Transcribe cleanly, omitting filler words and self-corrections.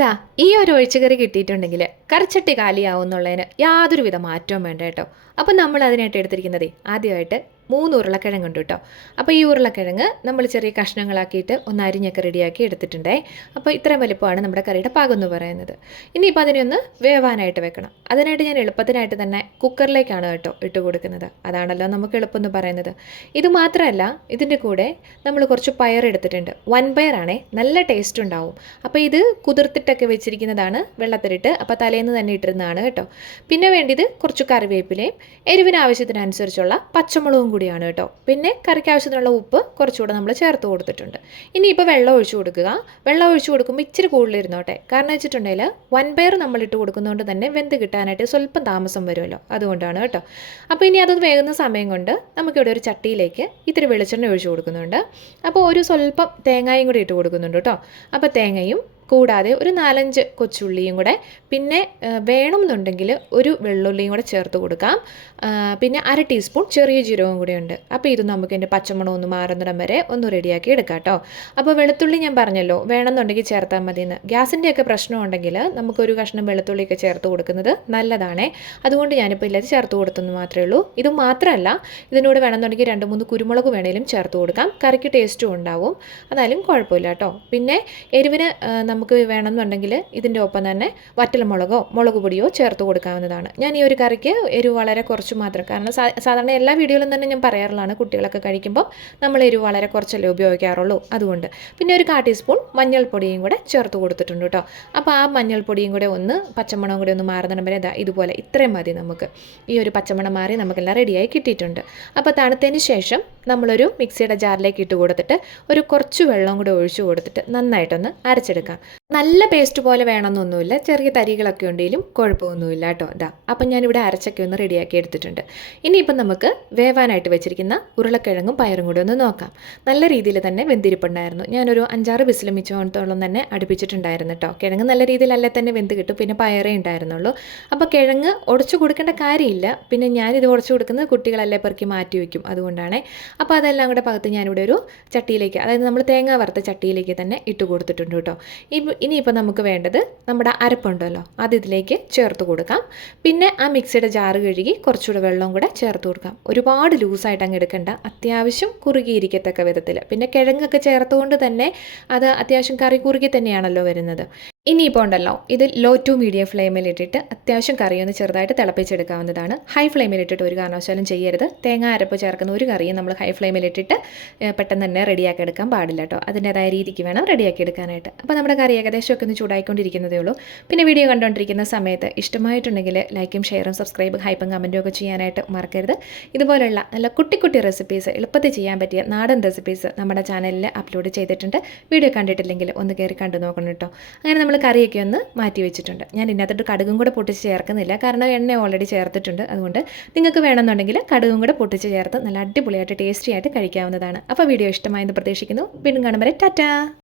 ദാ ഈ ഒരു ഒഴിച്ചുകറി കിട്ടിയിട്ടുണ്ടെങ്കിൽ കറിച്ചട്ടി കാലിയാവും എന്നുള്ളതിന് യാതൊരുവിധ മാറ്റവും വേണ്ട കേട്ടോ. അപ്പം നമ്മൾ അതിനായിട്ട് എടുത്തിരിക്കുന്നതേ ആദ്യമായിട്ട് 3 ഉരുളക്കിഴങ്ങ് ഉണ്ട് കേട്ടോ. അപ്പോൾ ഈ ഉരുളക്കിഴങ്ങ് നമ്മൾ ചെറിയ കഷ്ണങ്ങളാക്കിയിട്ട് ഒന്ന് അരിഞ്ഞൊക്കെ റെഡിയാക്കി എടുത്തിട്ടുണ്ടേ. അപ്പോൾ ഇത്രയും വലിപ്പമാണ് നമ്മുടെ കറിയുടെ പാകം എന്ന് പറയുന്നത്. ഇനിയിപ്പോൾ അതിനെ ഒന്ന് വേവാനായിട്ട് വെക്കണം. അതിനായിട്ട് ഞാൻ എളുപ്പത്തിനായിട്ട് തന്നെ കുക്കറിലേക്കാണ് കേട്ടോ ഇട്ട് കൊടുക്കുന്നത്. അതാണല്ലോ നമുക്ക് എളുപ്പം എന്ന് പറയുന്നത്. ഇത് മാത്രമല്ല, ഇതിൻ്റെ കൂടെ നമ്മൾ കുറച്ച് പയർ എടുത്തിട്ടുണ്ട്. വൻപയറാണേ, നല്ല ടേസ്റ്റ് ഉണ്ടാവും. അപ്പോൾ ഇത് കുതിർത്തിട്ടൊക്കെ വെച്ചിരിക്കുന്നതാണ് വെള്ളത്തിലിട്ട്. അപ്പോൾ തലേന്ന് തന്നെ ഇട്ടിരുന്നതാണ് കേട്ടോ. പിന്നെ വേണ്ടിയത് കുറച്ച് കറിവേപ്പിലയും എരിവിന് ആവശ്യത്തിനനുസരിച്ചുള്ള പച്ചമുളകും കൂടിയാണ് കേട്ടോ. പിന്നെ കറിക്ക് ആവശ്യത്തിനുള്ള ഉപ്പ് കുറച്ചുകൂടെ നമ്മൾ ചേർത്ത് കൊടുത്തിട്ടുണ്ട്. ഇനിയിപ്പോൾ വെള്ളം ഒഴിച്ചു കൊടുക്കുക. വെള്ളം ഒഴിച്ചു കൊടുക്കുമ്പോൾ ഇച്ചിരി കൂടുതലിരുന്നോട്ടെ. കാരണം വെച്ചിട്ടുണ്ടെങ്കിൽ വൻപയർ നമ്മളിട്ട് കൊടുക്കുന്നതുകൊണ്ട് തന്നെ വെന്ത് കിട്ടാനായിട്ട് സ്വല്പം താമസം വരുമല്ലോ, അതുകൊണ്ടാണ് കേട്ടോ. അപ്പോൾ ഇനി അത് വേകുന്ന സമയം കൊണ്ട് നമുക്കിവിടെ ഒരു ചട്ടിയിലേക്ക് ഇത്തിരി വെളിച്ചെണ്ണ ഒഴിച്ചു കൊടുക്കുന്നുണ്ട്. അപ്പോൾ ഒരു സ്വല്പം തേങ്ങയും കൂടി ഇട്ട് കൊടുക്കുന്നുണ്ട് കേട്ടോ. അപ്പോൾ തേങ്ങയും കൂടാതെ ഒരു 4-5 കൊച്ചുള്ളിയും കൂടെ, പിന്നെ വേണമെന്നുണ്ടെങ്കിൽ ഒരു വെള്ളുള്ളിയും കൂടെ ചേർത്ത് കൊടുക്കാം. പിന്നെ 1/2 ടീസ്പൂൺ ചെറിയ ജീരകവും കൂടെ ഉണ്ട്. അപ്പോൾ ഇത് നമുക്ക് എൻ്റെ പച്ചമണം ഒന്ന് മാറുന്നിടം വരെ ഒന്ന് റെഡിയാക്കി എടുക്കാം കേട്ടോ. അപ്പോൾ വെളുത്തുള്ളി ഞാൻ പറഞ്ഞല്ലോ വേണമെന്നുണ്ടെങ്കിൽ ചേർത്താൽ മതിയെന്ന്. ഗ്യാസിൻ്റെയൊക്കെ പ്രശ്നം ഉണ്ടെങ്കിൽ നമുക്കൊരു കഷ്ണം വെളുത്തുള്ളിയൊക്കെ ചേർത്ത് കൊടുക്കുന്നത് നല്ലതാണേ. അതുകൊണ്ട് ഞാനിപ്പോൾ ഇല്ലാതെ ചേർത്ത് കൊടുത്തെന്ന് മാത്രമേ ഉള്ളൂ. ഇത് മാത്രമല്ല, ഇതിനോട് വേണമെന്നുണ്ടെങ്കിൽ 2-3 കുരുമുളക് വേണേലും ചേർത്ത് കൊടുക്കാം. കറിക്ക് ടേസ്റ്റും ഉണ്ടാവും, അതായാലും കുഴപ്പമില്ല കേട്ടോ. പിന്നെ എരിവിന് നമുക്ക് വേണമെന്നുണ്ടെങ്കിൽ ഇതിൻ്റെ ഒപ്പം തന്നെ വറ്റൽമുളകോ മുളക് പൊടിയോ ചേർത്ത് കൊടുക്കാവുന്നതാണ്. ഞാൻ ഈ ഒരു കറിക്ക് എരിവ് വളരെ കുറച്ച് മാത്രം, കാരണം സാധാരണ എല്ലാ വീഡിയോയിലും തന്നെ ഞാൻ പറയാറുള്ളതാണ്, കുട്ടികളൊക്കെ കഴിക്കുമ്പോൾ നമ്മൾ എരിവ് വളരെ കുറച്ചല്ലേ ഉപയോഗിക്കാറുള്ളൂ, അതുകൊണ്ട്. പിന്നെ ഒരു 1/4 ടീസ്പൂൺ മഞ്ഞൾപ്പൊടിയും കൂടെ ചേർത്ത് കൊടുത്തിട്ടുണ്ട് കേട്ടോ. അപ്പോൾ ആ മഞ്ഞൾപ്പൊടിയും കൂടെ ഒന്ന് പച്ചമണം കൂടെ ഒന്ന് മാറുന്നിടം വരെ ഇതുപോലെ ഇത്രയും മതി നമുക്ക്. ഈ ഒരു പച്ചമണം മാറി നമുക്കെല്ലാം റെഡിയായി കിട്ടിയിട്ടുണ്ട്. അപ്പോൾ തണുത്തതിന് ശേഷം നമ്മളൊരു മിക്സിയുടെ ജാറിലേക്ക് ഇട്ട് കൊടുത്തിട്ട് ഒരു കുറച്ച് വെള്ളം കൂടെ ഒഴിച്ചു കൊടുത്തിട്ട് നന്നായിട്ടൊന്ന് അരച്ചെടുക്കാം. നല്ല പേസ്റ്റ് പോലെ വേണമെന്നൊന്നുമില്ല, ചെറിയ തരികളൊക്കെ ഉണ്ടെങ്കിലും കുഴപ്പമൊന്നുമില്ല കേട്ടോ. അപ്പം ഞാനിവിടെ അരച്ചൊക്കെ ഒന്ന് റെഡിയാക്കി എടുത്തിട്ടുണ്ട്. ഇനിയിപ്പം നമുക്ക് വേവാനായിട്ട് വെച്ചിരിക്കുന്ന ഉരുളക്കിഴങ്ങും പയറും കൂടി ഒന്ന് നോക്കാം. നല്ല രീതിയിൽ തന്നെ വെന്തിരിപ്പുണ്ടായിരുന്നു. ഞാനൊരു 5-6 വിസിൽ മിച്ചോളത്തോളം തന്നെ അടുപ്പിച്ചിട്ടുണ്ടായിരുന്നു കേട്ടോ. കിഴങ്ങ് നല്ല രീതിയിലല്ലേ തന്നെ വെന്ത് കിട്ടും, പിന്നെ പയറേ ഉണ്ടായിരുന്നുള്ളൂ. അപ്പോൾ കിഴങ്ങ് ഉടച്ചു കൊടുക്കേണ്ട കാര്യമില്ല. പിന്നെ ഞാനിത് ഉടച്ചു കൊടുക്കുന്നത് കുട്ടികളല്ലേ പെറുക്കി മാറ്റി വയ്ക്കും, അതുകൊണ്ടാണ്. അപ്പോൾ അതെല്ലാം കൂടെ പകത്ത് ഞാനിവിടെ ഒരു ചട്ടിയിലേക്ക്, അതായത് നമ്മൾ തേങ്ങ വറുത്ത ചട്ടിയിലേക്ക് തന്നെ ഇട്ട് കൊടുത്തിട്ടുണ്ട് കേട്ടോ. ഇനിയിപ്പോൾ നമുക്ക് വേണ്ടത് നമ്മുടെ അരപ്പുണ്ടല്ലോ, അത് ഇതിലേക്ക് ചേർത്ത് കൊടുക്കാം. പിന്നെ ആ മിക്സിയുടെ ജാറ് കഴുകി കുറച്ചുകൂടെ വെള്ളം കൂടെ ചേർത്ത് കൊടുക്കാം. ഒരുപാട് ലൂസായിട്ട് അങ്ങ് എടുക്കണ്ട, അത്യാവശ്യം കുറുകിയിരിക്കത്തക്ക വിധത്തിൽ. പിന്നെ കിഴങ്ങൊക്കെ ചേർത്തുകൊണ്ട് തന്നെ അത് അത്യാവശ്യം കറി കുറുകി തന്നെയാണല്ലോ വരുന്നത്. ഇനിയിപ്പോൾ ഉണ്ടല്ലോ, ഇത് ലോ ടു മീഡിയം ഫ്ലെയിമിലിട്ടിട്ട് അത്യാവശ്യം കറിയൊന്ന് ചെറുതായിട്ട് തിളപ്പിച്ചെടുക്കാവുന്നതാണ്. ഹൈ ഫ്ലെയിമിലിട്ടിട്ട് ഒരു കാരണവശാലും ചെയ്യരുത്. തേങ്ങ അരപ്പ് ചേർക്കുന്ന ഒരു കറിയും നമ്മൾ ഹൈ ഫ്ലെയിമിലിട്ടിട്ട് പെട്ടെന്ന് തന്നെ റെഡിയാക്കി എടുക്കാൻ പാടില്ല കേട്ടോ. അതിൻ്റേതായ രീതിക്ക് വേണം റെഡിയാക്കി എടുക്കാനായിട്ട്. അപ്പോൾ നമ്മുടെ കറി ഏകദേശമൊക്കെ ഒന്ന് ചൂടായിക്കൊണ്ടിരിക്കുന്നതേ ഉള്ളൂ. പിന്നെ വീഡിയോ കണ്ടുകൊണ്ടിരിക്കുന്ന സമയത്ത് ഇഷ്ടമായിട്ടുണ്ടെങ്കിൽ ലൈക്കും ഷെയറും സബ്സ്ക്രൈബും ഹൈപ്പും കമൻറ്റും ഒക്കെ ചെയ്യാനായിട്ട് മറക്കരുത്. ഇതുപോലുള്ള നല്ല കുട്ടി കുട്ടി റെസിപ്പീസ്, എളുപ്പത്തിൽ ചെയ്യാൻ പറ്റിയ നാടൻ റെസിപ്പീസ് നമ്മുടെ ചാനലിൽ അപ്ലോഡ് ചെയ്തിട്ടുണ്ട്. വീഡിയോ കണ്ടിട്ടില്ലെങ്കിൽ ഒന്ന് കയറി കണ്ടു നോക്കണം കേട്ടോ. അങ്ങനെ നമ്മൾ കറിയൊക്കെ ഒന്ന് മാറ്റി വെച്ചിട്ടുണ്ട്. ഞാൻ ഇതിനകത്തോട്ട് കടുകും കൂടെ പൊട്ടിച്ച് ചേർക്കുന്നില്ല, കാരണം എണ്ണ ഓൾറെഡി ചേർത്തിട്ടുണ്ട്. അതുകൊണ്ട് നിങ്ങൾക്ക് വേണമെന്നുണ്ടെങ്കിൽ കടുകും കൂടെ പൊട്ടിച്ച് ചേർത്ത് നല്ല അടിപൊളിയായിട്ട് ടേസ്റ്റി ആയിട്ട് കഴിക്കാവുന്നതാണ്. അപ്പോൾ വീഡിയോ ഇഷ്ടമായെന്ന് പ്രതീക്ഷിക്കുന്നു. വീണ്ടും കാണും വരെ ടാറ്റാ.